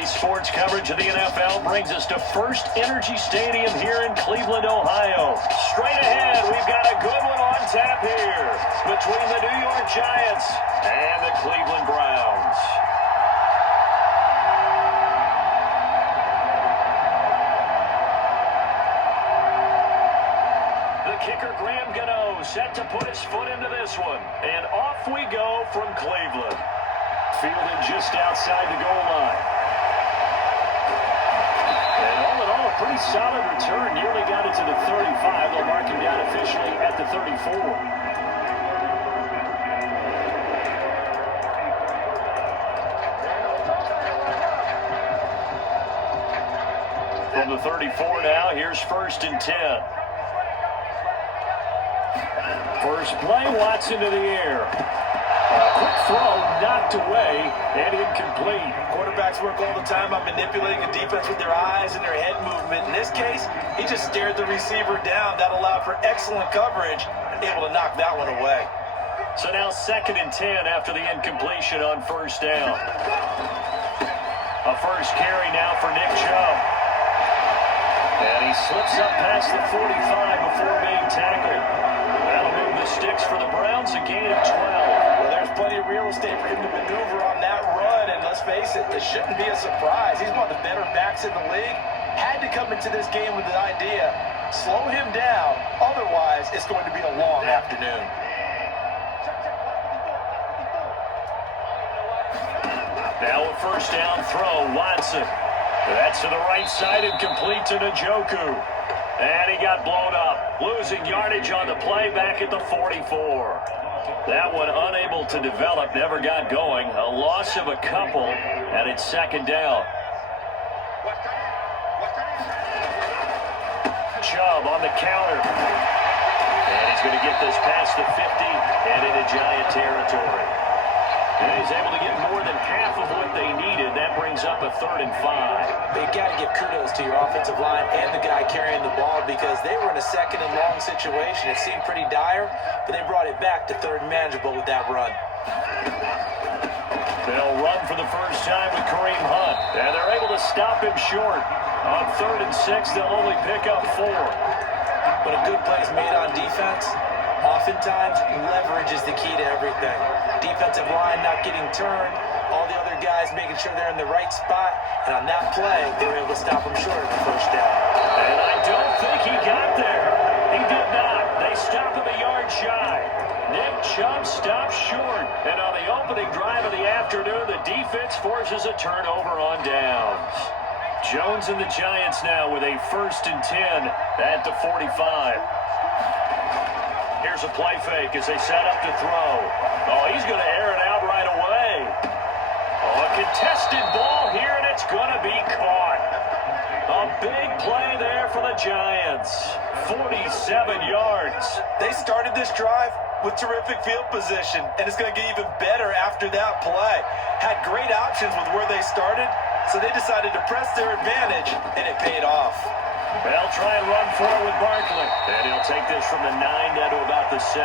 Today's sports coverage of the NFL brings us to First Energy Stadium here in Cleveland, Ohio. Straight ahead, we've got a good one on tap here between the New York Giants and the Cleveland Browns. The kicker, Graham Gano, set to put his foot into this one. And off we go from Cleveland. Fielded just outside the goal line. And all in all, a pretty solid return. Nearly got it to the 35. They'll mark him down officially at the 34. From the 34 now, here's 1st and 10. First play, Watson to the air. Quick throw, knocked away, and incomplete. Quarterbacks work all the time on manipulating the defense with their eyes and their head movement. In this case, he just stared the receiver down. That allowed for excellent coverage, able to knock that one away. So now 2nd and 10 after the incompletion on 1st down. A first carry now for Nick Chubb. And he slips up past the 45 before being tackled. That'll move the sticks for the Browns, a gain of 12. There's plenty of real estate for him to maneuver on that run, and let's face it, this shouldn't be a surprise. He's one of the better backs in the league. Had to come into this game with the idea, slow him down, otherwise it's going to be a long afternoon. Now a first down throw, Watson. That's to the right side and complete to Njoku. And he got blown up, losing yardage on the play back at the 44. That one unable to develop, never got going. A loss of a couple, and it's 2nd down. Chubb on the counter. And he's going to get this past the 50 and into Giant territory. And he's able to get more than half of what they needed. That brings up a 3rd and 5. They got to give kudos to your offensive line and the guy carrying the ball because they were in a 2nd and long situation. It seemed pretty dire, but they brought it back to 3rd and manageable with that run. They'll run for the first time with Kareem Hunt. And they're able to stop him short. On 3rd and 6, they'll only pick up 4. When a good play is made on defense, oftentimes leverage is the key to everything. Defensive line not getting turned, all the other guys making sure they're in the right spot, and on that play, they were able to stop him short of the 1st down. And I don't think he got there. He did not. They stop him a yard shy. Nick Chubb stops short. And on the opening drive of the afternoon, the defense forces a turnover on downs. Jones and the Giants now with a 1st and 10 at the 45. Here's a play fake as they set up to throw. Oh, he's going to air it out right away. Oh, a contested ball here, and it's going to be caught. A big play there for the Giants. 47 yards. They started this drive with terrific field position, and it's going to get even better after that play. Had great options with where they started, so they decided to press their advantage, and it paid off. They'll try and run for it with Barkley. And he'll take this from the 9 down to about the 7.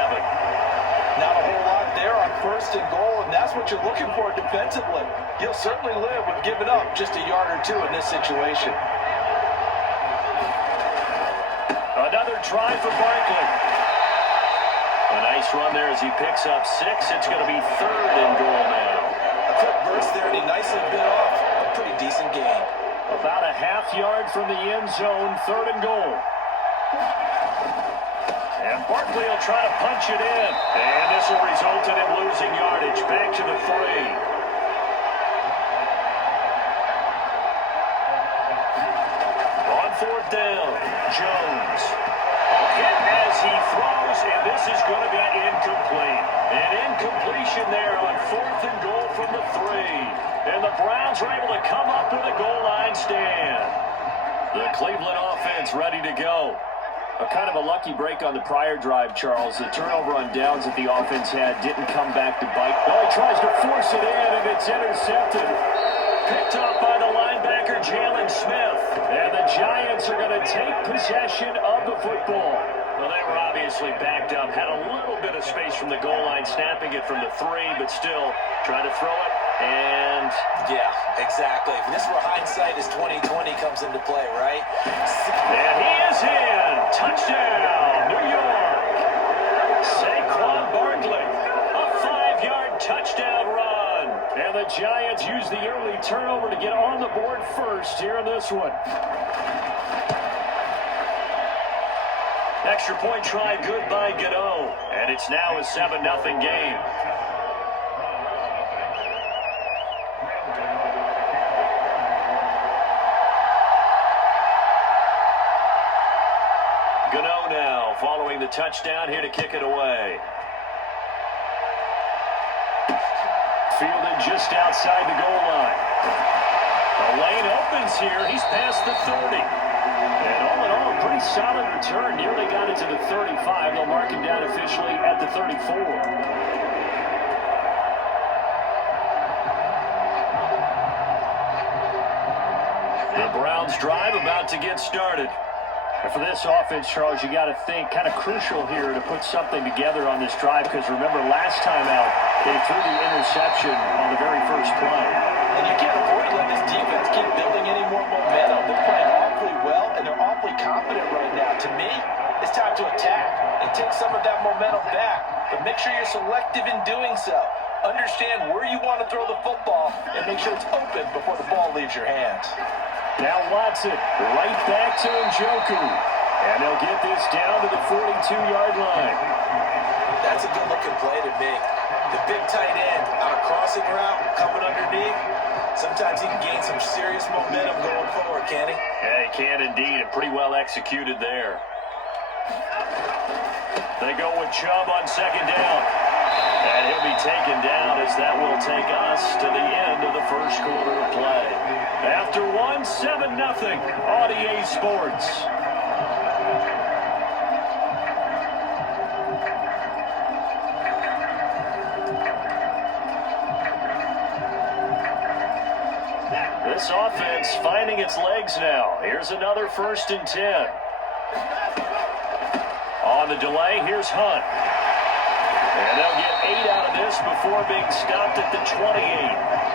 Not a whole lot there on 1st and goal, and that's what you're looking for defensively. You'll certainly live with giving up just a yard or two in this situation. Another try for Barkley. A nice run there as he picks up 6. It's going to be 3rd and goal now. A quick burst there, and he nicely bit off a pretty decent gain. About a half yard from the end zone, 3rd and goal. And Barkley will try to punch it in. And this will result in him losing yardage back to the 3. On 4th down, Jones. Hit as he throws, and this is going to be incomplete. An incompletion there on 4th and goal from the 3. And the Browns are able to come up with a goal line stand. The Cleveland offense ready to go. A kind of a lucky break on the prior drive, Charles. The turnover on downs that the offense had didn't come back to bite. Oh, he tries to force it in, and it's intercepted. Picked off by the linebacker, Jalen Smith. And the Giants are going to take possession of the football. Well, they were obviously backed up. Had a little bit of space from the goal line, snapping it from the 3, but still trying to throw it. And yeah, exactly. This is where hindsight is 2020 comes into play, right? And he is in. Touchdown, New York. Saquon Barkley, a 5-yard touchdown run. And the Giants use the early turnover to get on the board first here in this one. Extra point try good by Gano. And it's now a 7-0 game. Gano now following the touchdown here to kick it away. Fielded just outside the goal line. The lane opens here. He's past the 30. And all in all, a pretty solid return. Nearly got it to the 35. They'll mark him down officially at the 34. The Browns drive about to get started. And for this offense, Charles, you got to think kind of crucial here to put something together on this drive because remember last time out, they threw the interception on the very first play. And you can't afford to let this defense keep building any more momentum. They're playing awfully well, and they're awfully confident right now. To me, it's time to attack and take some of that momentum back. But make sure you're selective in doing so. Understand where you want to throw the football and make sure it's open before the ball leaves your hands. Now Watson, right back to Njoku. And they'll get this down to the 42-yard line. That's a good-looking play to me. The big tight end on a crossing route coming underneath. Sometimes he can gain some serious momentum going forward, can he? Yeah, he can indeed, and pretty well executed there. They go with Chubb on second down. And he'll be taken down as that will take us to the end of the first quarter of play. After 7-0 on EA Sports. This offense finding its legs now. Here's another 1st and 10. On the delay, here's Hunt. And they'll get 8 out of this before being stopped at the 28.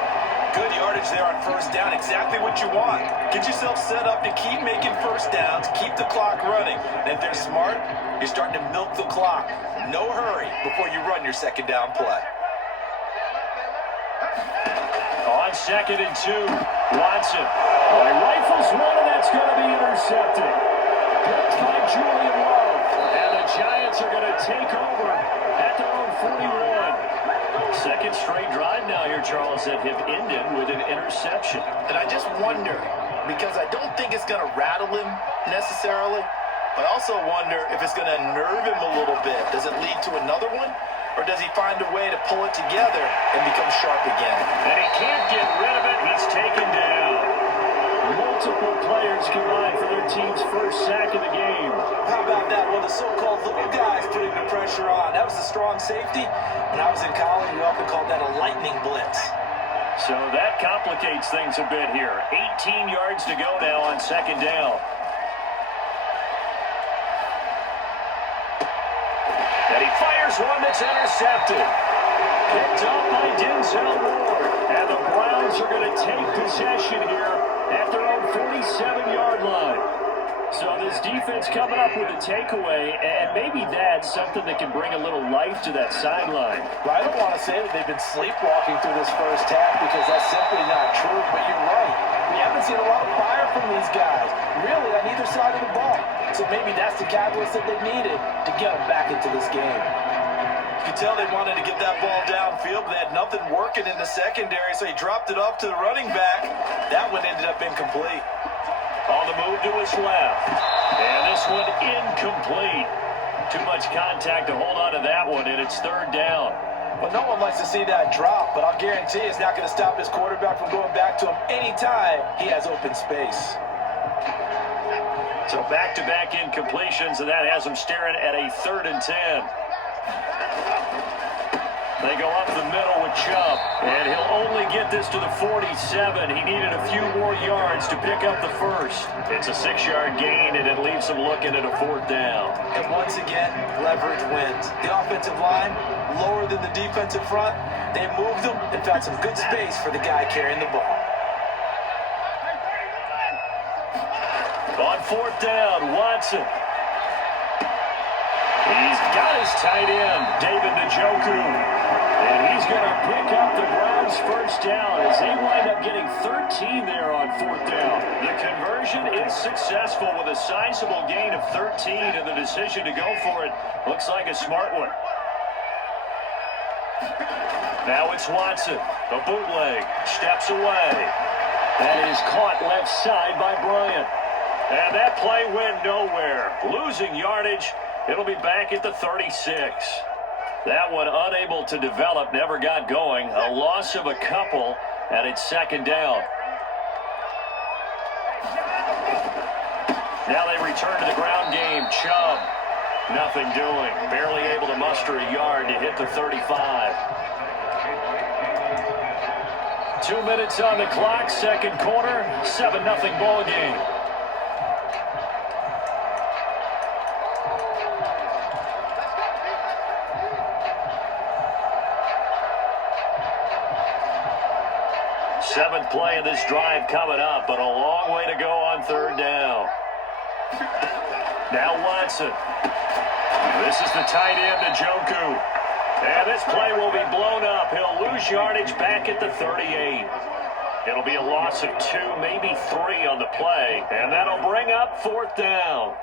Good yardage there on first down. Exactly what you want. Get yourself set up to keep making first downs, keep the clock running. And if they're smart, you're starting to milk the clock. No hurry before you run your second down play. On 2nd and 2, Watson. Well, he rifles one, and that's going to be intercepted. Picked by Julian Love. And the Giants are going to take over at their own 41. Second straight drive now here, Charles, that have ended with an interception. And I just wonder, because I don't think it's going to rattle him necessarily, but I also wonder if it's going to unnerve him a little bit. Does it lead to another one? Or does he find a way to pull it together and become sharp again? And he can't get rid of it. He's taken down. Multiple players combined for their team's first sack of the game. How about that? Well, the so-called little guys putting the pressure on. That was a strong safety. When I was in college, we often called that a lightning blitz. So that complicates things a bit here. 18 yards to go now on second down. And he fires one that's intercepted. Picked up by Denzel Ward. And the Browns are going to take possession here at their own 47-yard line. So this defense coming up with a takeaway, and maybe that's something that can bring a little life to that sideline. Well, I don't want to say that they've been sleepwalking through this first half because that's simply not true, but you're right. We haven't seen a lot of fire from these guys, really, on either side of the ball. So maybe that's the catalyst that they needed to get them back into this game. You can tell they wanted to get that ball downfield, but they had nothing working in the secondary, so he dropped it off to the running back. That one ended up incomplete. On the move to his left. And this one incomplete. Too much contact to hold on to that one, and it's third down. Well, no one likes to see that drop, but I'll guarantee it's not going to stop his quarterback from going back to him anytime he has open space. So back-to-back incompletions, and that has him staring at a 3rd and 10. They go up the middle with Chubb, and he'll only get this to the 47. He needed a few more yards to pick up the first. It's a 6-yard gain, and it leaves him looking at a 4th down. And once again, leverage wins. The offensive line, lower than the defensive front. They moved them and found some good space for the guy carrying the ball. On 4th down, Watson. He's got his tight end, David Njoku. And he's going to pick up the Browns' first down as they wind up getting 13 there on 4th down. The conversion is successful with a sizable gain of 13, and the decision to go for it looks like a smart one. Now it's Watson. A bootleg. Steps away. That is caught left side by Bryant. And that play went nowhere. Losing yardage. It'll be back at the 36. That one unable to develop, never got going. A loss of a couple, and it's 2nd down. Now they return to the ground game. Chubb, nothing doing. Barely able to muster a yard to hit the 35. 2 minutes on the clock, 2nd quarter, 7-0 ball game. Seventh play of this drive coming up, but a long way to go on 3rd down. Now Watson. This is the tight end, Njoku. And this play will be blown up. He'll lose yardage back at the 38. It'll be a loss of 2, maybe 3 on the play, and that'll bring up 4th down.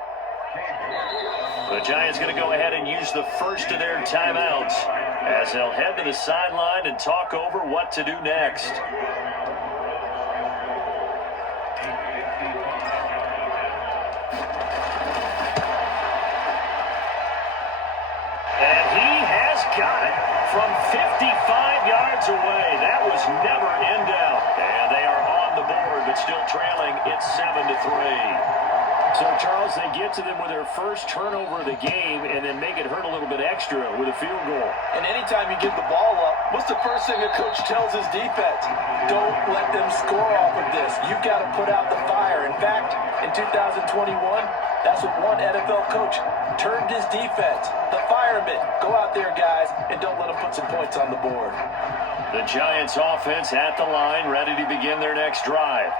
The Giants going to go ahead and use the first of their timeouts as they'll head to the sideline and talk over what to do next. And he has got it from 55 yards away. That was never in doubt. And they are on the board, but still trailing. It's 7-3. So, Charles, they get to them with their first turnover of the game and then make it hurt a little bit extra with a field goal. And anytime you give the ball up, what's the first thing a coach tells his defense? Don't let them score off of this. You've got to put out the fire. In fact, in 2021, that's what one NFL coach turned his defense. The firemen. Go out there, guys, and don't let them put some points on the board. The Giants offense at the line, ready to begin their next drive.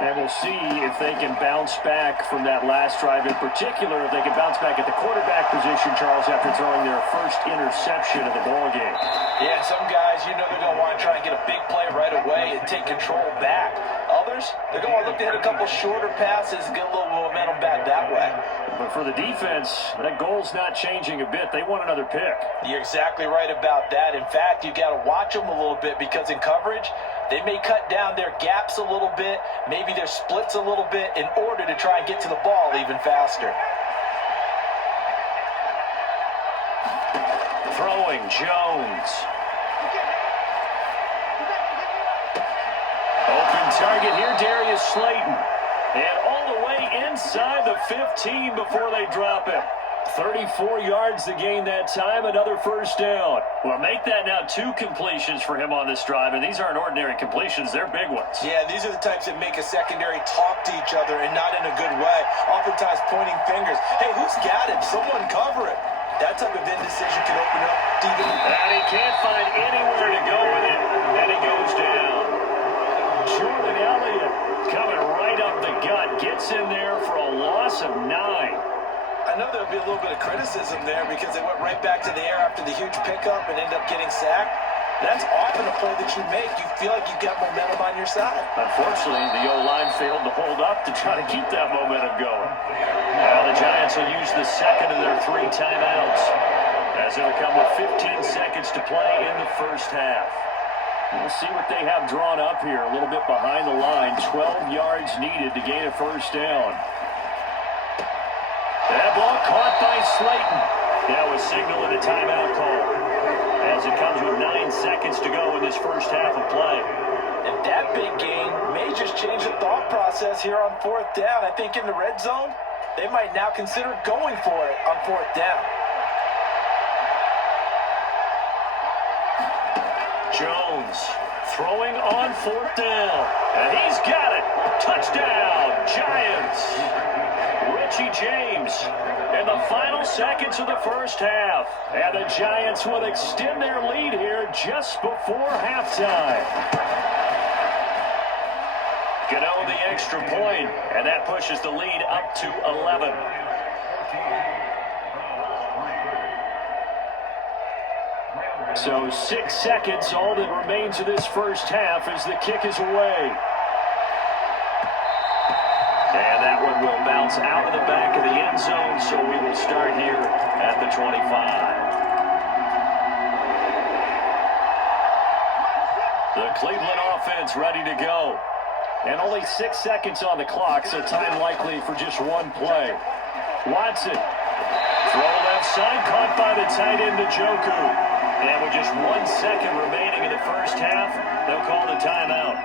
And we'll see if they can bounce back from that last drive. In particular, if they can bounce back at the quarterback position, Charles, after throwing their first interception of the ball game. Yeah, some guys, you know they're going to want to try and get a big play right away and take control back. Others, they're going to look to hit a couple shorter passes and get a little momentum back that way. But for the defense, that goal's not changing a bit. They want another pick. You're exactly right about that. In fact, you got to watch them a little bit because in coverage, they may cut down their gaps a little bit, maybe their splits a little bit in order to try and get to the ball even faster. Throwing, Jones. Open target here, Darius Slayton. And all the way inside the 15 before they drop it. 34 yards to gain that time, another first down. Well, make that now 2 completions for him on this drive, and these aren't ordinary completions, they're big ones. Yeah, these are the types that make a secondary talk to each other and not in a good way, oftentimes pointing fingers. Hey, who's got him? Someone cover it. That type of indecision can open up deep. And he can't find anywhere to go with it, and he goes down. Jordan Elliott coming right up the gut, gets in there for a loss of 9. I know there'll be a little bit of criticism there because they went right back to the air after the huge pickup and ended up getting sacked. That's often a play that you make. You feel like you've got momentum on your side. Unfortunately, the O-line failed to hold up to try to keep that momentum going. Now the Giants will use the second of their 3 timeouts as it'll come with 15 seconds to play in the first half. We'll see what they have drawn up here. A little bit behind the line. 12 yards needed to gain a first down. That ball caught by Slayton. That was signaling a timeout call as it comes with 9 seconds to go in this first half of play. And that big gain may just change the thought process here on 4th down. I think in the red zone, they might now consider going for it on 4th down. Jones throwing on 4th down. And he's got it. Touchdown, Giants. Richie James in the final seconds of the first half. And the Giants will extend their lead here just before halftime. Gano the extra point, and that pushes the lead up to 11. So 6 seconds, all that remains of this first half as the kick is away. And that one will bounce out of the back of the end zone, so we will start here at the 25. The Cleveland offense ready to go. And only 6 seconds on the clock, so time likely for just one play. Watson. Throw left side, caught by the tight end Njoku. And with just 1 second remaining in the first half, they'll call the timeout.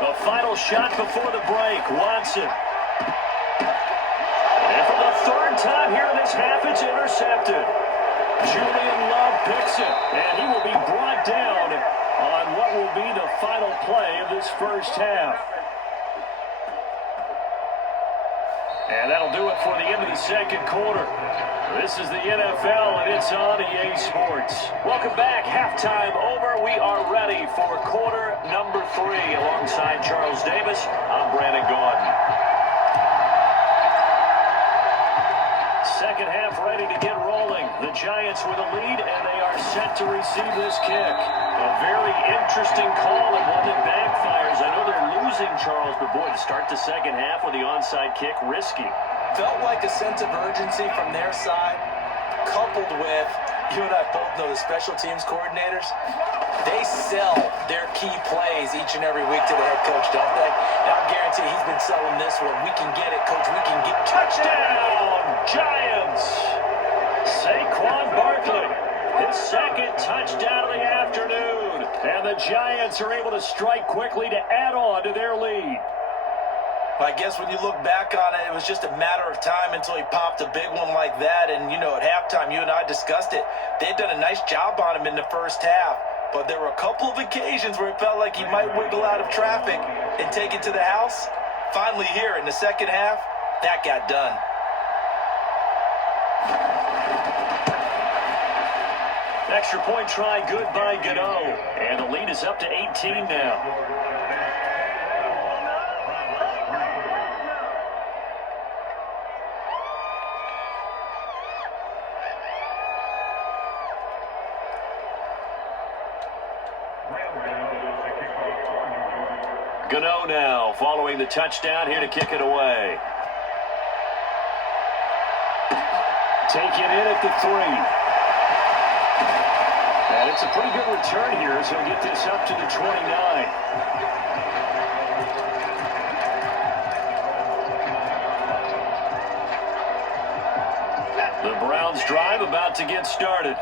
The final shot before the break, Watson. And for the 3rd time here in this half, it's intercepted. Julian Love picks it, and he will be brought down on what will be the final play of this first half. And that'll do it for the end of the second quarter. This is the NFL, and it's on EA Sports. Welcome back. Halftime over. We are ready for quarter number 3. Alongside Charles Davis, I'm Brandon Gaudin. Second half ready to get rolling. The Giants with a lead, and they are set to receive this kick. A very interesting call and one that backfires. I know they're losing, Charles, but boy, to start the second half with the onside kick, risky. Felt like a sense of urgency from their side, coupled with, you and I both know the special teams coordinators, they sell their key plays each and every week to the head coach, don't they? And I guarantee he's been selling this one. We can get it, coach. We can get touchdown, Giants. Saquon Barkley, his second touchdown of the afternoon. And the Giants are able to strike quickly to add on to their lead. I guess when you look back on it, it was just a matter of time until he popped a big one like that. And, you know, at halftime, you and I discussed it. They'd done a nice job on him in the first half. But there were a couple of occasions where it felt like he might wiggle out of traffic and take it to the house. Finally here in the second half, that got done. Extra point try, good by Gano. And the lead is up to 18 now. Gano now following the touchdown here to kick it away. Taken in at the 3. And it's a pretty good return here as he'll get this up to the 29. The Browns drive about to get started.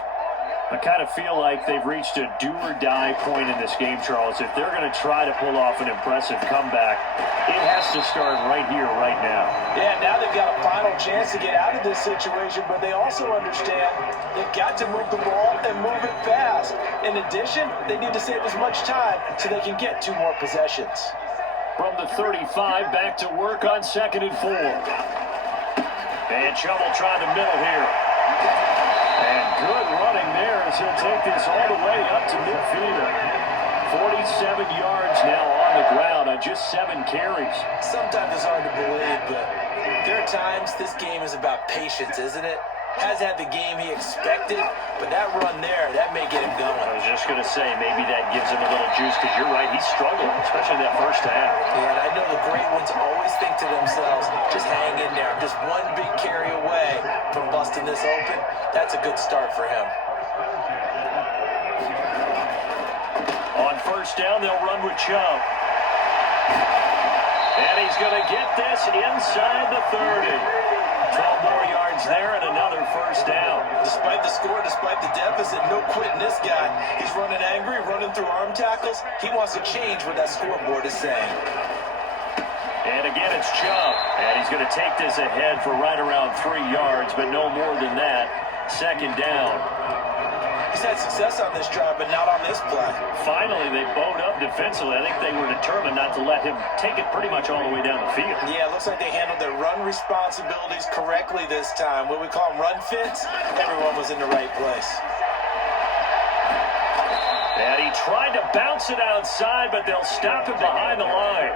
I kind of feel like they've reached a do-or-die point in this game, Charles. If they're going to try to pull off an impressive comeback, it has to start right here, right now. Yeah, now they've got a final chance to get out of this situation, but they also understand they've got to move the ball and move it fast. In addition, they need to save as much time so they can get 2 more possessions. From the 35, back to work on 2nd and 4. And trouble trying to middle here. And good running there as he'll take this all the way up to midfield. 47 yards now on the ground on just 7 carries. Sometimes it's hard to believe, but there are times this game is about patience, isn't it? Has had the game he expected, but that run there, that may get him going. I was just going to say, maybe that gives him a little juice, because you're right, he's struggling, especially that first half. Yeah, and I know the great ones always think to themselves, just hang in there. I'm just one big carry away from busting this open. That's a good start for him. On first down, they'll run with Chubb. And he's going to get this inside the 30. 12 more yards there and another first down. Despite the score, despite the deficit, no quitting this guy. He's running angry, running through arm tackles. He wants to change what that scoreboard is saying. And again, it's Chubb. And he's going to take this ahead for right around 3 yards, but no more than that. Second down. He's had success on this drive, but not on this play. Finally, they bowed up defensively. I think they were determined not to let him take it pretty much all the way down the field. Yeah, it looks like they handled their run responsibilities correctly this time. What we call them run fits, everyone was in the right place. And he tried to bounce it outside, but they'll stop him behind the line.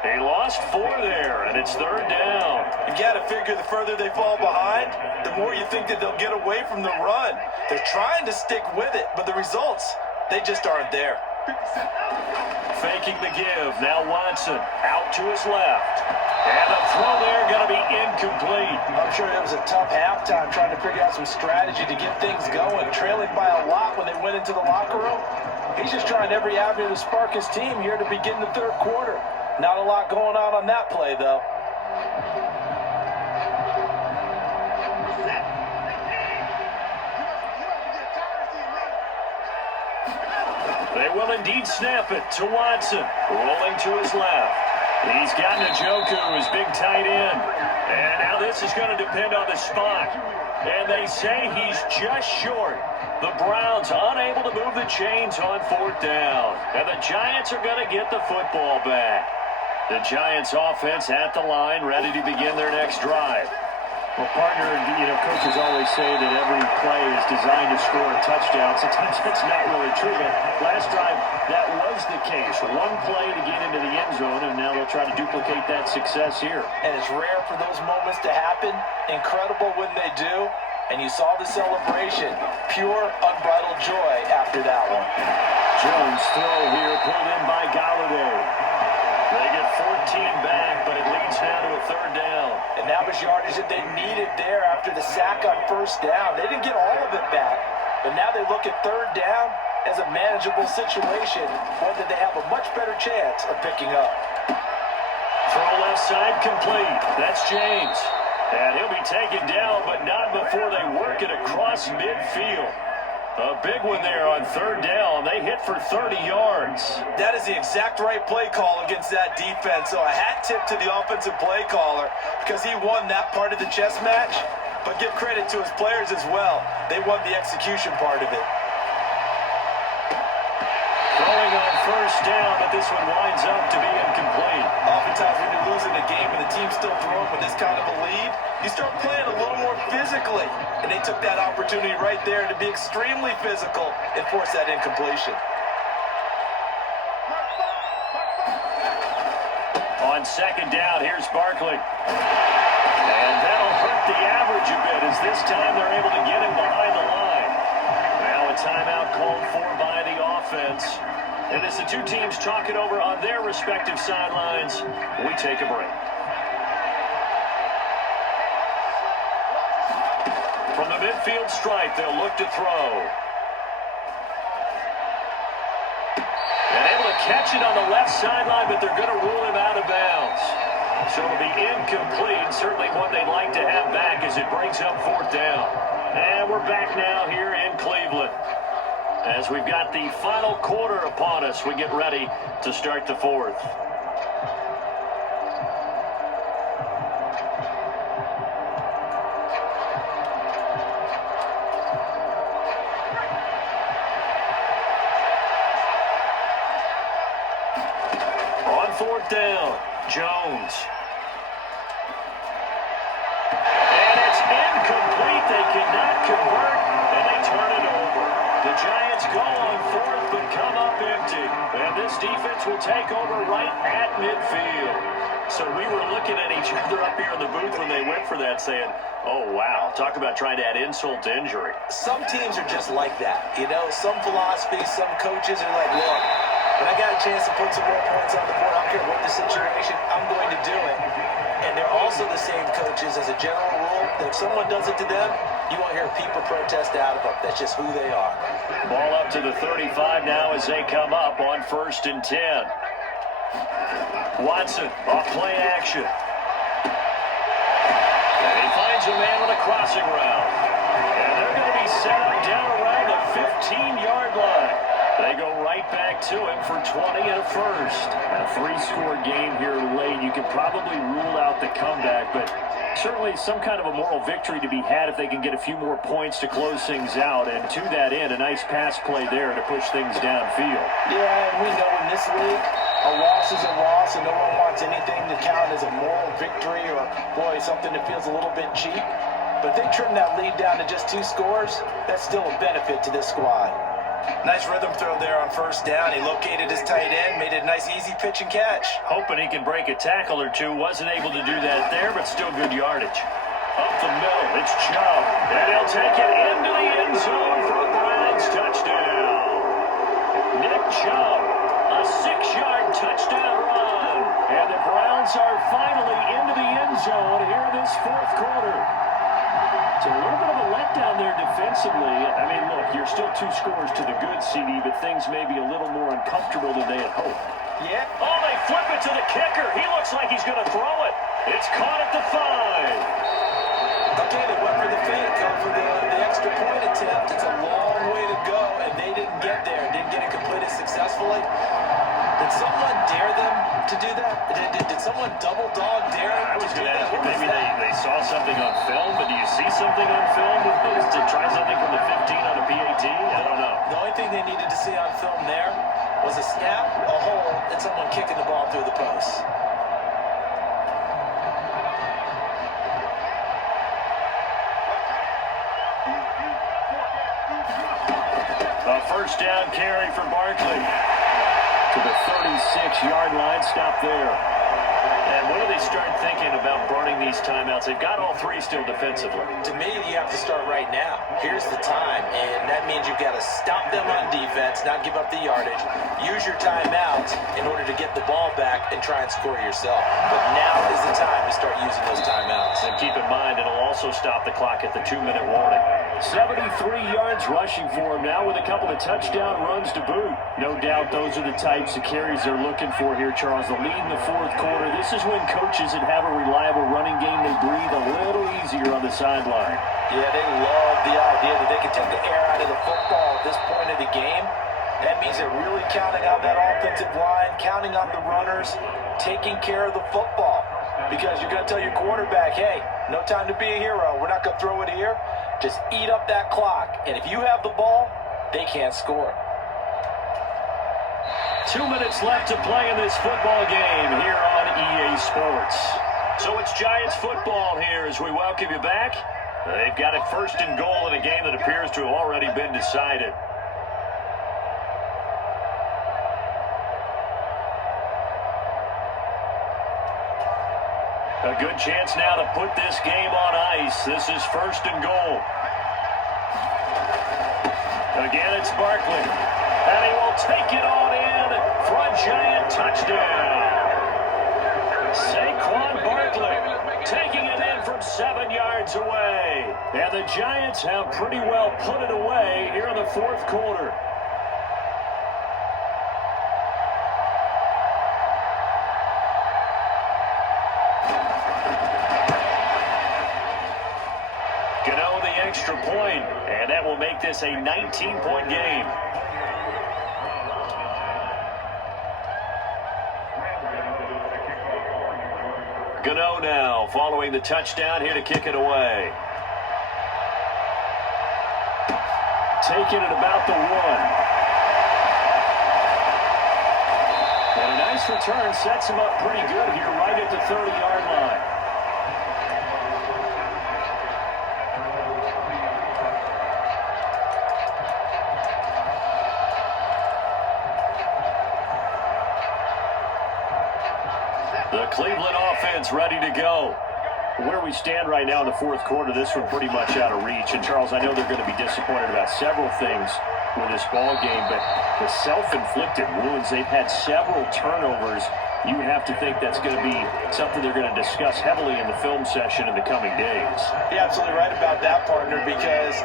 He lost 4 there, and it's third down. You got to figure the further they fall behind, the more you think that they'll get away from the run. They're trying to stick with it, but the results, they just aren't there. Faking the give. Now Watson out to his left. And the throw there going to be incomplete. I'm sure it was a tough halftime trying to figure out some strategy to get things going. Trailing by a lot when they went into the locker room. He's just trying every avenue to spark his team here to begin the third quarter. Not a lot going on that play, though. They will indeed snap it to Watson. Rolling to his left. He's got Njoku, his big tight end. And now this is going to depend on the spot. And they say he's just short. The Browns unable to move the chains on fourth down. And the Giants are going to get the football back. The Giants offense at the line, ready to begin their next drive. Well, partner, coaches always say that every play is designed to score a touchdown. Sometimes that's not really true, but last drive, that was the case. One play to get into the end zone, and now they'll try to duplicate that success here. And it's rare for those moments to happen. Incredible when they do. And you saw the celebration. Pure, unbridled joy after that one. Jones' throw here pulled in by Galladay. They get 14 back, but it leads now to a third down. And that was yardage that they needed there after the sack on first down. They didn't get all of it back, but now they look at third down as a manageable situation, one that they have a much better chance of picking up. Throw left side complete. That's James. And he'll be taken down, but not before they work it across midfield. A big one there on third down. They hit for 30 yards. That is the exact right play call against that defense. So a hat tip to the offensive play caller because he won that part of the chess match. But give credit to his players as well. They won the execution part of it. Throwing on first down, but this one winds up to be incomplete. Oftentimes when you're losing a game and the team's still throwing with this kind of a lead, you start playing a little more physically. And they took that opportunity right there to be extremely physical and force that incompletion. On second down, here's Barkley. And that'll hurt the average a bit as this time they're able to get him behind the line. Now a timeout called for by the offense. And as the two teams talk it over on their respective sidelines, we take a break. From the midfield stripe, they'll look to throw. And able to catch it on the left sideline, but they're going to rule him out of bounds. So it'll be incomplete. Certainly one they'd like to have back as it brings up fourth down. And we're back now here in Cleveland. As we've got the final quarter upon us, we get ready to start the fourth. On fourth down, Jones. And it's incomplete. They cannot convert, and they turn it over. The Giants go on fourth, but come up empty. And this defense will take over right at midfield. So we were looking at each other up here in the booth when they went for that, saying, oh, wow, talk about trying to add insult to injury. Some teams are just like that. Some philosophies, some coaches are like, look, when I got a chance to put some more points on the board, I don't care what the situation, I'm going to do it. And they're also the same coaches as a general rule that if someone does it to them, you won't hear a peep or protest out of them. That's just who they are. Ball up to the 35 now as they come up on 1st and 10. Watson off play action. And he finds a man on a crossing route. And they're going to be set up down around the 15-yard line. They go right back to him for 20 and a first. A three-score game here late. You can probably rule out the comeback, but certainly some kind of a moral victory to be had if they can get a few more points to close things out. And to that end, a nice pass play there to push things downfield. Yeah, and we know in this league, a loss is a loss, and no one wants anything to count as a moral victory or, boy, something that feels a little bit cheap. But if they trim that lead down to just 2 scores, that's still a benefit to this squad. Nice rhythm throw there on first down. He located his tight end, made it a nice easy pitch and catch. Hoping he can break a tackle or two. Wasn't able to do that there, but still good yardage. Up the middle, it's Chubb. And he'll take it into the end zone for a Browns touchdown. Nick Chubb, a 6-yard touchdown run. And the Browns are finally into the end zone here in this fourth quarter. It's a little bit of a letdown there defensively. I mean, look, you're still 2 scores to the good, CD, but things may be a little more uncomfortable than they had hoped. Yeah. Oh, they flip it to the kicker. He looks like he's going to throw it. It's caught at the 5. Okay, they went for the fake, for the extra point attempt. It's a long way to go, and they didn't get there. Didn't get it completed successfully. Did someone dare them to do that? Did someone double dog dare them? I was going to ask you, maybe they saw something on film, but do you see something on film to try something from the 15 on a PAT? I don't know. The only thing they needed to see on film there was a snap, a hole, and someone kicking the ball through the post. A first down carry for Barkley to the 36-yard line. Stop there. And when do they start thinking about burning these timeouts? They've got all 3 still defensively. To me, you have to start right now. Here's the time, and that means you've got to stop them on defense, not give up the yardage. Use your timeouts in order to get the ball back and try and score yourself. But now is the time to start using those timeouts. And keep in mind, it'll also stop the clock at the 2-minute warning. 73 yards rushing for him now with a couple of touchdown runs to boot. No doubt those are the types of carries they're looking for here, Charles. The lead in the fourth quarter. This is when coaches that have a reliable running game, they breathe a little easier on the sideline. Yeah, they love the idea that they can take the air out of the football at this point of the game. That means they're really counting on that offensive line, counting on the runners, taking care of the football. Because you're going to tell your quarterback, hey, no time to be a hero. We're not going to throw it here. Just eat up that clock. And if you have the ball, they can't score. 2 minutes left to play in this football game here on EA Sports. So it's Giants football here as we welcome you back. They've got it first and goal in a game that appears to have already been decided. A good chance now to put this game on ice. This is first and goal. Again, it's Barkley. And he will take it on in for a Giant touchdown. Saquon Barkley taking it in from 7 yards away. And the Giants have pretty well put it away here in the fourth quarter. Gano the extra point, and that will make this a 19-point game. Gano now following the touchdown here to kick it away. Taking it about the 1. And a nice return sets him up pretty good here right at the 30-yard line. The Cleveland offense ready to go. Where we stand right now in the fourth quarter, this one pretty much out of reach. And, Charles, I know they're going to be disappointed about several things with this ball game, but the self-inflicted wounds, they've had several turnovers. You have to think that's going to be something they're going to discuss heavily in the film session in the coming days. You're absolutely right about that, partner, because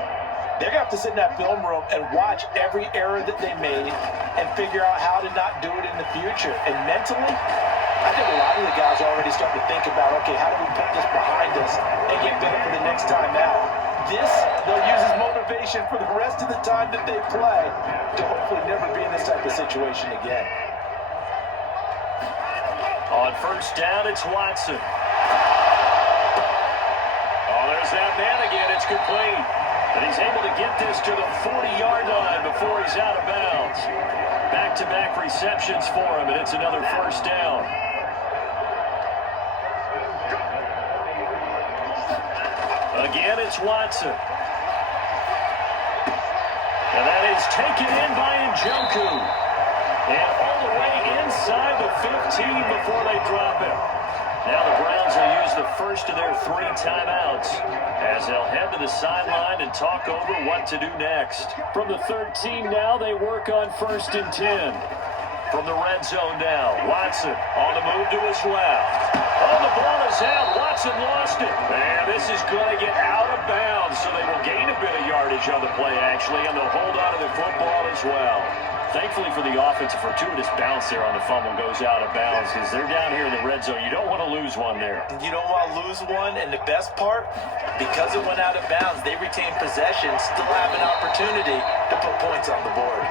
they're going to have to sit in that film room and watch every error that they made and figure out how to not do it in the future. And mentally, I think a lot of the guys are already starting to think about, okay, how do we put this behind us and get better for the next time out? This, they'll use as motivation. motivation for the rest of the time that they play to hopefully never be in this type of situation again. On first down, it's Watson. Oh, there's that man again. It's complete. And he's able to get this to the 40-yard line before he's out of bounds. Back-to-back receptions for him, and it's another first down. Again, it's Watson. And that is taken in by Njoku. And all the way inside the 15 before they drop him. Now the Browns will use the first of their 3 timeouts as they'll head to the sideline and talk over what to do next. From the 13 now, they work on first and 10. From the red zone now, Watson on the move to his left. Oh, the ball is out. Watson lost it. And this is going to get out of bounds, so they will gain a bit of yardage on the play, actually, and they'll hold on to the football as well. Thankfully for the offense, a fortuitous bounce there on the fumble goes out of bounds because they're down here in the red zone. You don't want to lose one there. You don't want to lose one, and the best part, because it went out of bounds, they retain possession, still have an opportunity to put points on the board.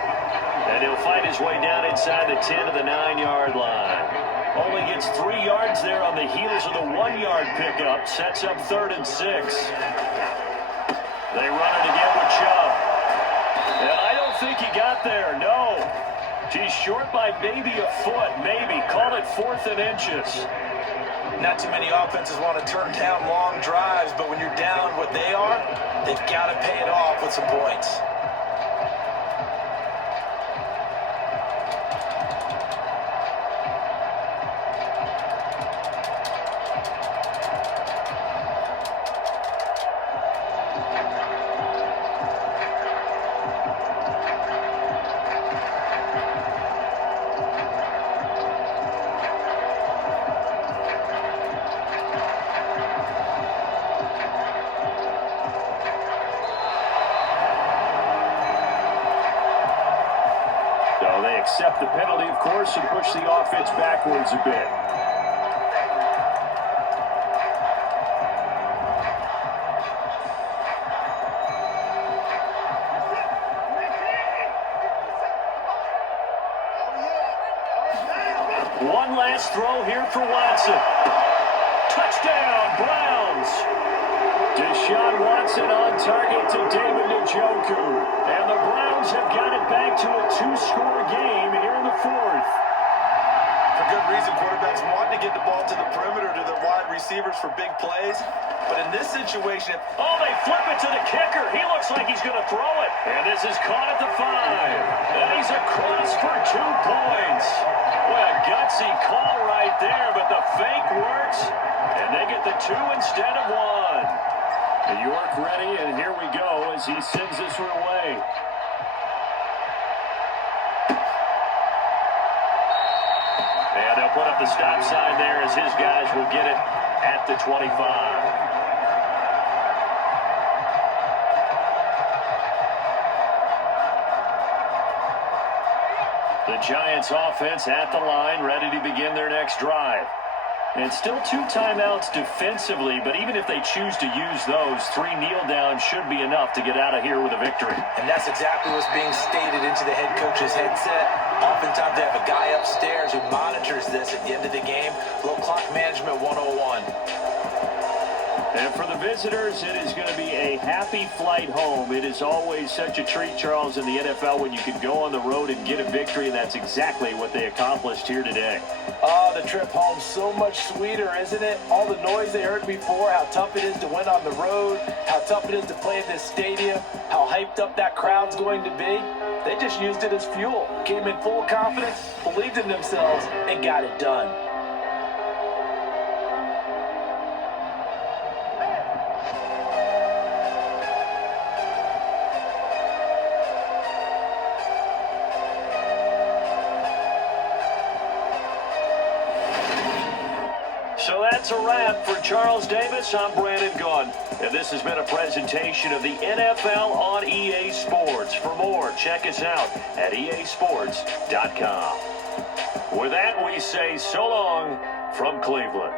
And he'll fight his way down inside the 10 to the 9-yard line. Only gets 3 yards there on the heels of the 1-yard pickup. Sets up 3rd and 6. They run it again with Chubb. And I don't think he got there, no. He's short by maybe a foot, maybe. Call it 4th and inches. Not too many offenses want to turn down long drives, but when you're down what they are, they've got to pay it off with some points. Accept the penalty, of course, and push the offense backwards a bit. One last throw here for Watson. Touchdown, Browns! Deshaun Watson on target to David Njoku. And the Browns have got it back to a 2-score game here in the 4th. For good reason, quarterbacks want to get the ball to the perimeter to their wide receivers for big plays. But in this situation... Oh, they flip it to the kicker. He looks like he's going to throw it. And this is caught at the 5. And he's across for 2 points. What a gutsy call right there, but the fake works. And they get the 2 instead of 1. York ready, and here we go as he sends this one away. And they'll put up the stop sign there as his guys will get it at the 25. The Giants offense at the line, ready to begin their next drive. And still 2 timeouts defensively, but even if they choose to use those, 3 kneel downs should be enough to get out of here with a victory. And that's exactly what's being stated into the head coach's headset. Oftentimes they have a guy upstairs who monitors this at the end of the game. Little clock management 101. And for the visitors, it is going to be a happy flight home. It is always such a treat, Charles, in the NFL when you can go on the road and get a victory, and that's exactly what they accomplished here today. Oh, the trip home so much sweeter, isn't it? All the noise they heard before, how tough it is to win on the road, how tough it is to play in this stadium, how hyped up that crowd's going to be. They just used it as fuel, came in full confidence, believed in themselves, and got it done. So that's a wrap for Charles Davis. I'm Brandon Gaudin, and this has been a presentation of the NFL on EA Sports. For more, check us out at easports.com. With that, we say so long from Cleveland.